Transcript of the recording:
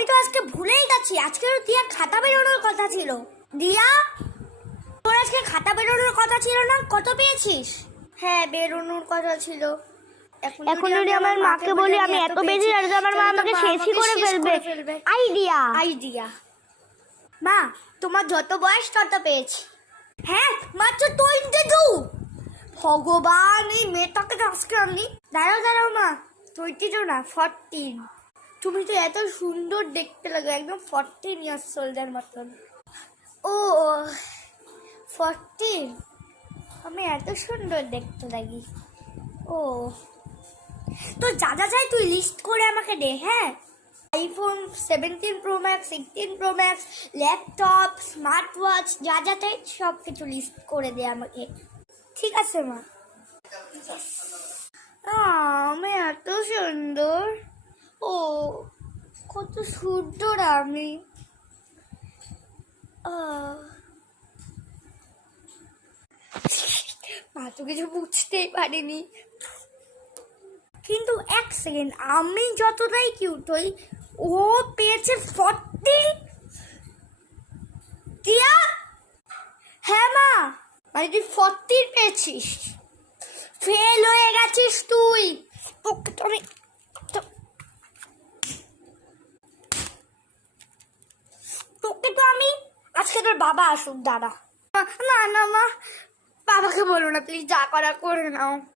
আমি তো আজকে ভুলেই গেছি, আজকে তো দিয়া খাতা বেরোনোর কথা ছিল। দিয়া, তোর আজকে খাতা বেরোনোর কথা ছিল না? কত পেয়েছিস? হ্যাঁ, বেরোনোর কথা ছিল। এখন যদি আমার মাকে বলি আমি এত বেশি আর আমার মা আমাকে শেষই করে ফেলবে। আইডিয়া। মা, তোমার যত বয়স তত পেয়েছি। হ্যাঁ, মাত্র 22। ভগবান, এই মেয়েটাকে আজকে আমি দাঁড়াও মা, 22 না, 14। তুমি তো এত সুন্দর দেখতে লাগে, একদম 14 ইয়ার্স ওল্ডের মতন। ও 14, আমি এত সুন্দর দেখতে লাগি। ও তো যা যা চাই তুই লিস্ট করে আমাকে দে। হ্যাঁ, iPhone 17 pro max, 16 pro max, laptop, smart watch, যা যা চাই সব কিছু লিস্ট করে দে আমাকে। ঠিক আছে মা। আমি এত সুন্দর। ও কত সুন্দর আমি। মা তো কিছু বুঝতেই পারিনি, কিন্তু এক সেকেন্ড, আমি যতটাই কিউট হই, ও পেয়েছে 40। টিয়া, হ্যাঁ মা, মানে তুই 40 পেয়েছিস? ফেল হয়ে গেছিস তুই। ওকে তো আমি আজকে তোর বাবা আসুক, দাঁড়া। না না মা, বাবাকে বলো না প্লিজ, যা করা করে নাও।